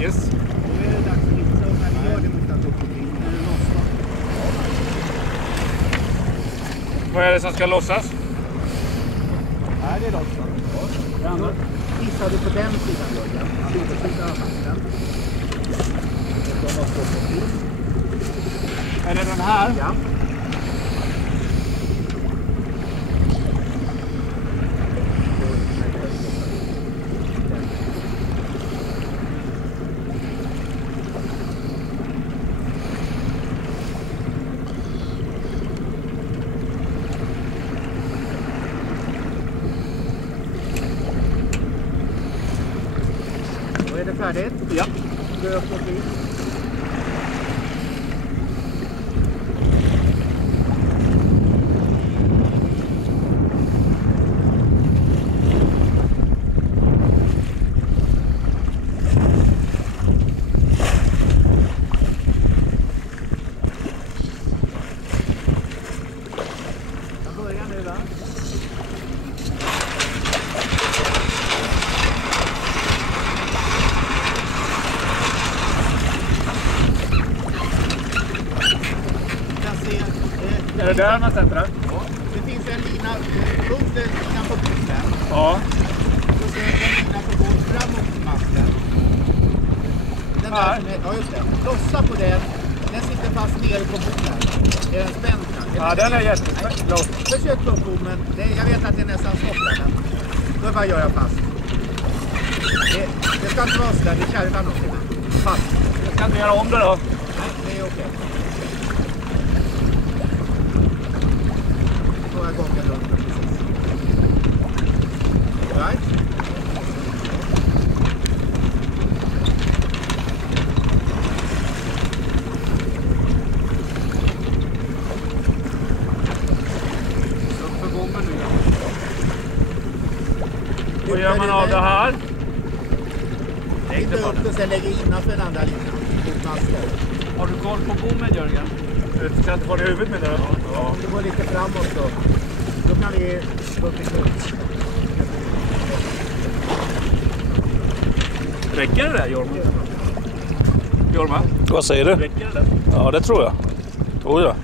Yes. Nu är det dags att hitta och när vi gör det måste jag ta upp någonting. Vad är det som ska lossas? Här är lossat. Ja. Hissar du på den sidan Jörgen? Sidan av masten. Är det den här? Ja. Då är det färdigt. Ja. Gå upp och in. Jag börjar nu va? Är det där man sätter det? Ja. Det finns en lina under linan på bussen. Ja. Och sen en lina på gård framåt masten. Den där som är, ja just det. Lossa på den. Den sitter fast nere på bommen. Är den spänd kanske? Ja, den är jättebra. Försök på bommen. Jag vet att det är nästan stopp där. Då bara gör jag fast. Det ska inte vara så där. Det kärvar någonting. Fast. Jag kan inte göra om det då. Nej, det är okej. Några gånger runt precis. Right. Upp för bommen nu. Vad gör man av det här? Inte upp och sen lägger innanför den andra linan. Mot masten. Har du koll på bommen Jörgen? Du ska inte få det i huvudet med det? Ja. Om det går lite framåt då kan vi gå upp i kurs. Räcker det där Jorma? Jorma? Vad säger du? Räcker det där? Ja, det tror jag. Oh, ja.